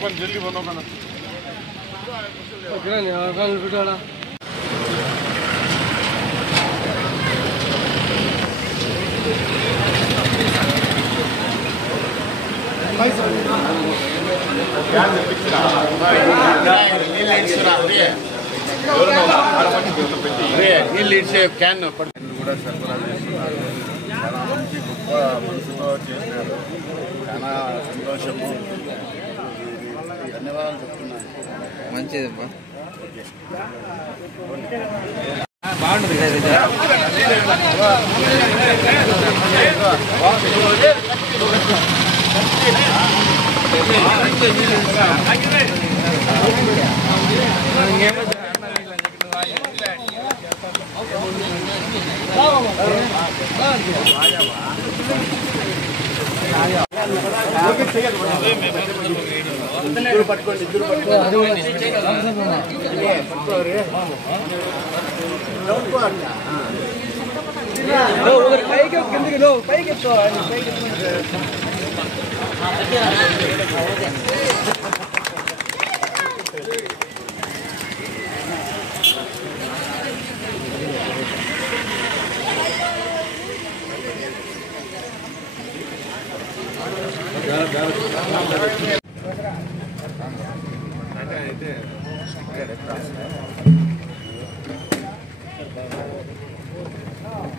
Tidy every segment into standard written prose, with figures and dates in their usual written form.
जल्दी बनो खाना నీళ్ళు ఇచ్చే క్యాన్ కూడా సరఫరా చేస్తున్నారు. చాలా మంచి గొప్ప మనసుతో చేశారు. చాలా సంతోషము. ధన్యవాదాలు చెప్తున్నాను. మంచిదమ్మా. బాగుంటుంది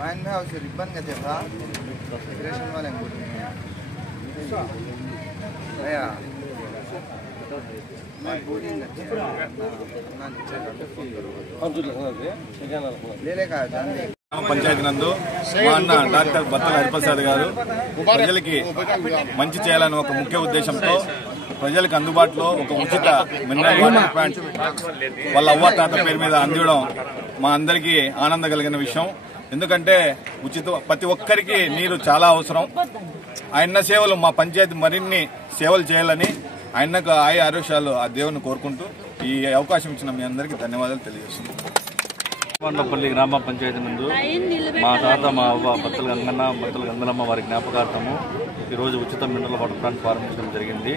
माइंड में उसे रिबन का था फेडरेशन वाले भैया मैं बोलिंग ले लेगा పంచాయతీ నందు మా అన్న డాక్టర్ బత్తల హరిప్రసాద్ గారు ప్రజలకి మంచి చేయాలని ఒక ముఖ్య ఉద్దేశంతో ప్రజలకు అందుబాటులో ఒక ఉచిత మినరల్ వాటర్ ప్లాంట్ వాళ్ళ అవ్వాతాత పేరు మీద అందించడం మా అందరికీ ఆనందం కలిగిన విషయం. ఎందుకంటే ప్రతి ఒక్కరికి నీరు చాలా అవసరం. ఆయన సేవలు మా పంచాయతీ మరిన్ని సేవలు చేయాలని ఆయనకు ఆరోగ్యాలు ఆ దేవుని కోరుకుంటూ ఈ అవకాశం ఇచ్చిన మీ అందరికీ ధన్యవాదాలు తెలియజేస్తున్నాను. కొండపల్లి గ్రామ పంచాయతీ నందు మా తాత మా అవ్వ బత్తల గంగన్న బత్తల గంగలమ్మ వారి జ్ఞాపకార్థము ఈరోజు ఉచిత మినరల్ వాటర్ ప్లాంట్ ప్రారంభించడం జరిగింది.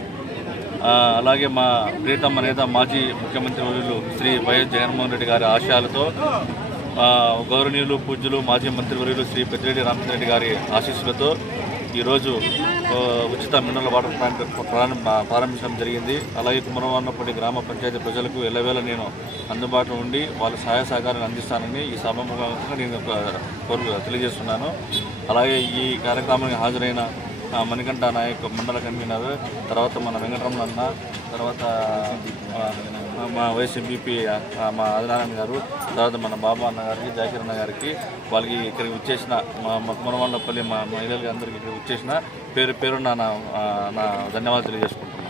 అలాగే మా ప్రియతమ నేత మాజీ ముఖ్యమంత్రి వర్యులు శ్రీ వైఎస్ జగన్మోహన్ రెడ్డి గారి ఆశయాలతో గౌరవనీయులు పూజ్యులు మాజీ మంత్రివర్యులు శ్రీ పెద్దిరెడ్డి రామచంద్రరెడ్డి గారి ఆశీస్సులతో ఈరోజు ఉచిత మినరల్ వాటర్ ప్లాంట్ ప్రారంభించడం జరిగింది. అలాగే కుమరవాన్నపల్లి గ్రామ పంచాయతీ ప్రజలకు ఎల్లవేళ నేను అందుబాటులో ఉండి వాళ్ళ సహాయ సహకారాన్ని అందిస్తానని ఈ సభాముఖంగా నేను తెలియజేస్తున్నాను. అలాగే ఈ కార్యక్రమానికి హాజరైన మణికంఠ నాయక్ మండల కన్వీనర్, తర్వాత మన వెంకటరమణ అన్న, తర్వాత మా వైఎస్ఎంపీపీ మా ఆదినారాయణ గారు, తర్వాత మన బాబా అన్న గారికి, జాకీర్ అన్న గారికి, వాళ్ళకి ఇక్కడికి వచ్చేసిన మా కుమరవాళ్ళపల్లి మా మహిళలకి అందరికీ ఇక్కడికి వచ్చేసిన పేరు పేరు నా ధన్యవాదాలు తెలియజేసుకుంటున్నాను.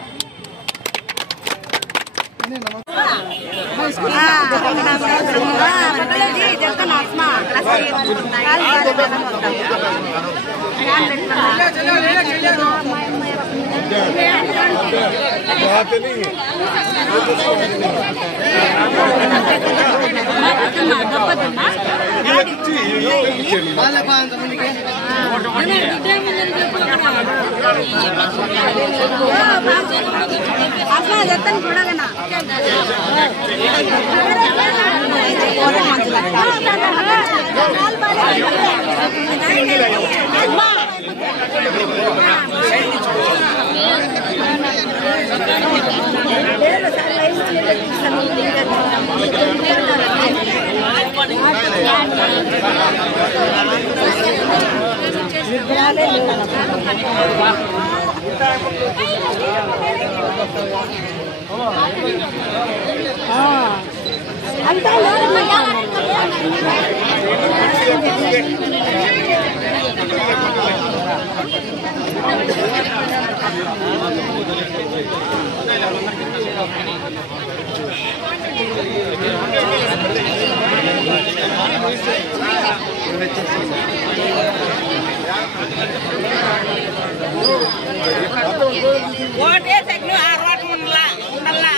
ఓటే సెగ్ను ఆ రోడ్ ఉండల్లా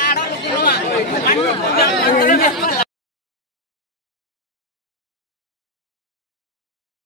ఆడోళ్ళు